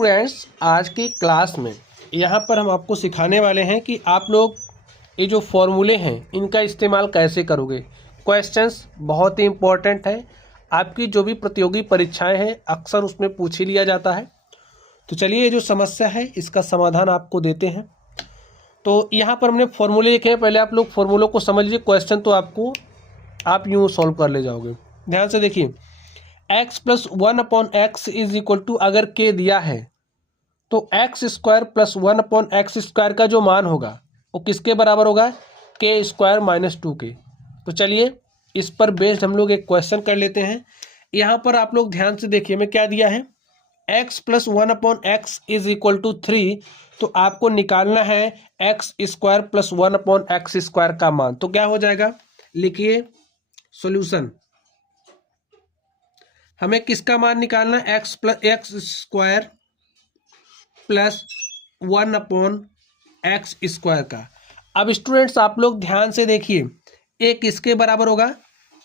Students, आज की class में यहाँ पर हम आपको सिखाने वाले हैं कि आप लोग ये जो फॉर्मूले हैं इनका इस्तेमाल कैसे करोगे। क्वेश्चंस बहुत ही इम्पोर्टेंट है, आपकी जो भी प्रतियोगी परीक्षाएं हैं अक्सर उसमें पूछ ही लिया जाता है। तो चलिए, ये जो समस्या है इसका समाधान आपको देते हैं। तो यहाँ पर हमने फॉर्मूले लिखे हैं, पहले आप लोग फॉर्मूलों को समझ लीजिए, क्वेश्चन तो आप यूँ सॉल्व कर ले जाओगे। ध्यान से देखिए, x plus 1/x is equal to, अगर k दिया है तो x square plus 1/x square का जो मान होगा वो किसके बराबर होगा, k स्क्वायर माइनस 2k। तो चलिए, इस पर बेस्ड हम लोग एक क्वेश्चन कर लेते हैं। यहाँ पर आप लोग ध्यान से देखिए, मैं क्या दिया है, x plus 1/x is equal to 3। तो आपको निकालना है x square plus 1/x square का मान। तो क्या हो जाएगा, लिखिए सॉल्यूशन। हमें किसका मान निकालना है, x square plus 1/x square का। अब स्टूडेंट्स आप लोग ध्यान से देखिए, ये किसके बराबर होगा,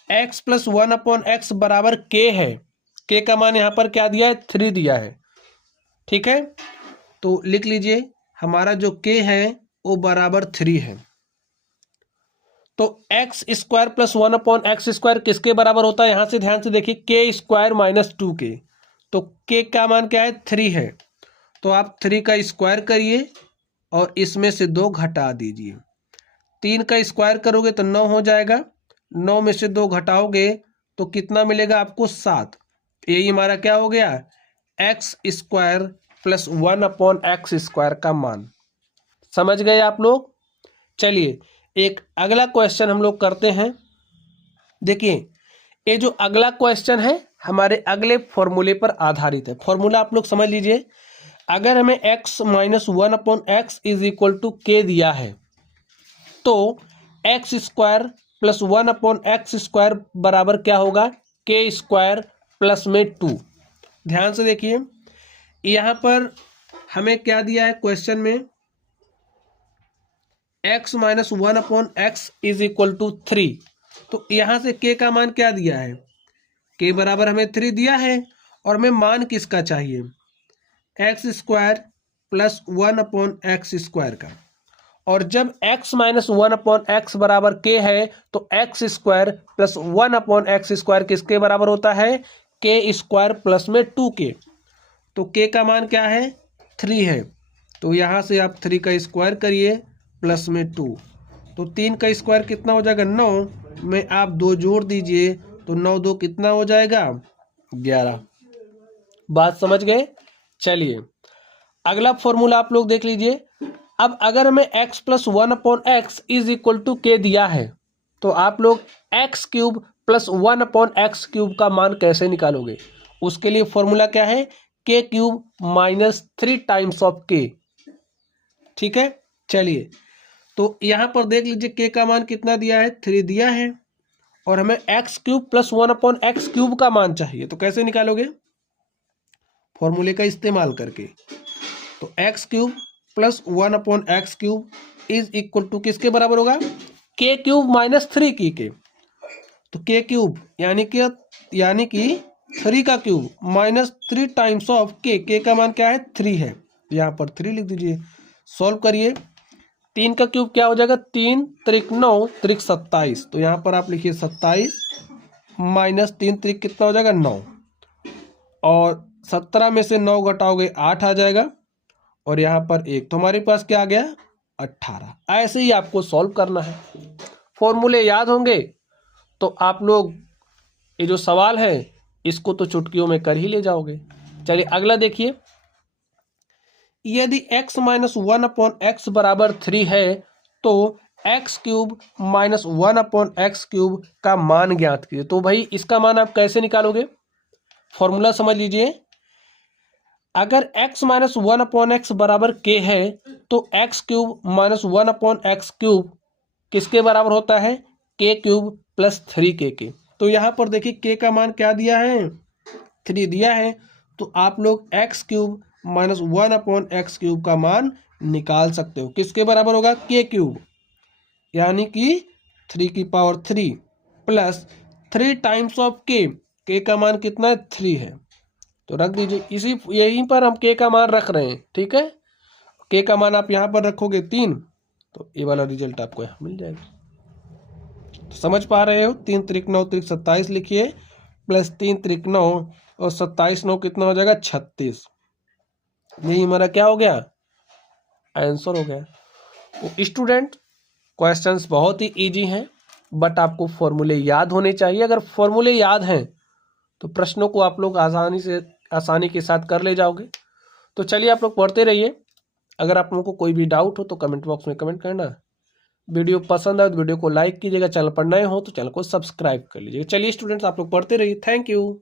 x प्लस 1/x बराबर k है। k का मान यहाँ पर क्या दिया है, 3 दिया है। ठीक है, तो लिख लीजिए हमारा जो k है वो बराबर 3 है। तो x square plus 1/x square किसके बराबर होता है, यहां से ध्यान से देखिए, k स्क्वायर माइनस 2k। तो k का मान क्या है, 3 है। तो आप 3 का स्क्वायर करिए और इसमें से 2 घटा दीजिए। 3 का स्क्वायर करोगे तो 9 हो जाएगा, 9 में से 2 घटाओगे तो कितना मिलेगा आपको, 7। यही हमारा क्या हो गया, x square plus 1/x square का मान। समझ गए आप लोग। चलिए, एक अगला क्वेश्चन हम लोग करते हैं। देखिए, ये जो अगला क्वेश्चन है हमारे अगले फॉर्मूले पर आधारित है। फॉर्मूला आप लोग समझ लीजिए, अगर हमें x minus 1/x is equal to k दिया है तो x square plus 1/x square बराबर क्या होगा, k स्क्वायर प्लस में 2। ध्यान से देखिए, यहाँ पर हमें क्या दिया है क्वेश्चन में, x minus 1/x is equal to 3। तो यहाँ से k का मान क्या दिया है, k बराबर हमें 3 दिया है और हमें मान किसका चाहिए, x square plus 1/x square का। और जब x माइनस 1/x बराबर k है तो x square plus 1/x square किसके बराबर होता है, k स्क्वायर प्लस में 2k। तो k का मान क्या है, 3 है। तो यहाँ से आप 3 का स्क्वायर करिए प्लस में 2। तो 3 का स्क्वायर कितना हो जाएगा, 9 में आप 2 जोड़ दीजिए तो 9 2 कितना हो जाएगा, 11। बात समझ गए। चलिए, अगला फॉर्मूला आप लोग देख लीजिए। अब अगर हमें x plus 1/x is equal to k दिया है तो आप लोग x cube plus 1/x cube का मान कैसे निकालोगे। उसके लिए फॉर्मूला क्या है, k cube minus 3 times of k। ठीक है, चलिए, तो यहां पर देख लीजिए k का मान कितना दिया है, 3 दिया है और हमें x cube plus 1/x cube का मान चाहिए। तो कैसे निकालोगे, फॉर्मूले का इस्तेमाल करके। तो X cube plus 1/x cube is equal to किसके बराबर होगा, k क्यूब माइनस 3 की के। तो k क्यूब यानी कि 3 का cube minus 3 times of k का मान क्या है, 3 है। यहाँ पर 3 लिख दीजिए, सॉल्व करिए। 3 का क्यूब क्या हो जाएगा, 3 त्रिक 9 त्रिक 27। तो यहाँ पर आप लिखिए 27 माइनस 3 त्रिक कितना हो जाएगा, 9। और 17 में से 9 घटाओगे 8 आ जाएगा और यहाँ पर 1। तो हमारे पास क्या आ गया, 18। ऐसे ही आपको सॉल्व करना है। फॉर्मूले याद होंगे तो आप लोग ये जो सवाल है इसको तो चुटकियों में कर ही ले जाओगे। चलिए, अगला देखिए, यदि x माइनस 1/x बराबर 3 है तो x cube minus 1/x cube का मान ज्ञात कीजिए। तो भाई इसका मान आप कैसे निकालोगे, फॉर्मूला समझ लीजिए। अगर x माइनस 1/x बराबर k है तो x cube minus 1/x cube किसके बराबर होता है, k क्यूब प्लस 3k के। तो यहाँ पर देखिए k का मान क्या दिया है, 3 दिया है। तो आप लोग x cube minus 1/x cube का मान निकाल सकते हो। किसके बराबर होगा, k क्यूब यानी कि 3 की power 3 plus 3 times of k। k का मान कितना है, 3 है। तो रख दीजिए, इसी यहीं पर हम के का मान रख रहे हैं, ठीक है। के का मान आप यहाँ पर रखोगे 3, तो ये वाला रिजल्ट आपको यहाँ मिल जाएगा। तो समझ पा रहे हो, 3 त्रिक 9 त्रिक 27 लिखिए, प्लस 3 त्रिक 9 और 27 9 कितना हो जाएगा 36। यही हमारा क्या हो गया, आंसर हो गया। तो स्टूडेंट क्वेश्चंस बहुत ही इजी हैं, बट आपको फॉर्मूले याद होने चाहिए। अगर फॉर्मूले याद हैं तो प्रश्नों को आप लोग आसानी के साथ कर ले जाओगे। तो चलिए आप लोग पढ़ते रहिए। अगर आप लोगों को कोई भी डाउट हो तो कमेंट बॉक्स में कमेंट करना। वीडियो पसंद आए तो वीडियो को लाइक कीजिएगा, चैनल पर नए हो तो चैनल को सब्सक्राइब कर लीजिएगा। चलिए स्टूडेंट्स आप लोग पढ़ते रहिए। Thank you.